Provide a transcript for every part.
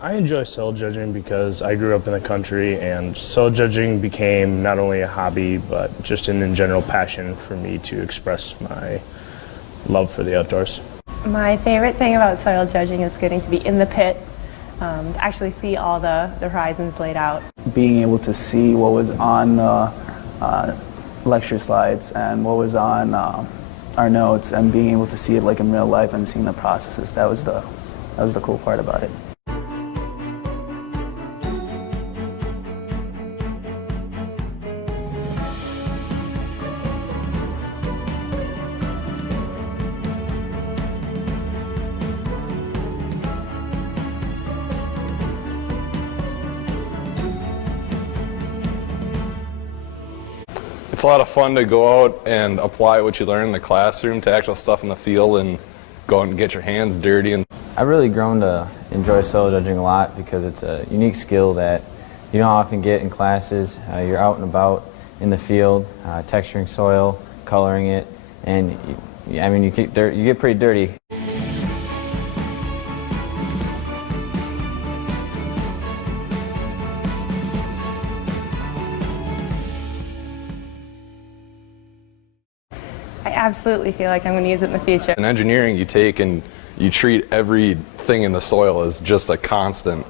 I enjoy soil judging because I grew up in the country, and soil judging became not only a hobby but just an in general passion for me to express my love for the outdoors. My favorite thing about soil judging is getting to be in the pit, to actually see all the horizons laid out. Being able to see what was on the lecture slides and what was on our notes, and being able to see it like in real life and seeing the processes, that was the cool part about it. It's a lot of fun to go out and apply what you learn in the classroom to actual stuff in the field and go out and get your hands dirty. And I've really grown to enjoy soil judging a lot because it's a unique skill that you don't often get in classes. You're out and about in the field, texturing soil, coloring it, and you get pretty dirty. I absolutely feel like I'm going to use it in the future. in engineering, you take and you treat everything in the soil as just a constant,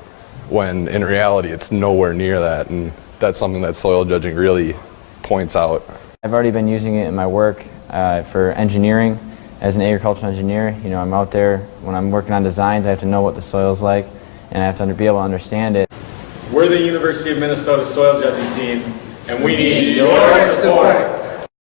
when in reality it's nowhere near that, and that's something that soil judging really points out. I've already been using it in my work for engineering. As an agricultural engineer, I'm out there when I'm working on designs. I have to know what the soil's like, and I have to be able to understand it. We're the University of Minnesota soil judging team, and we need your support.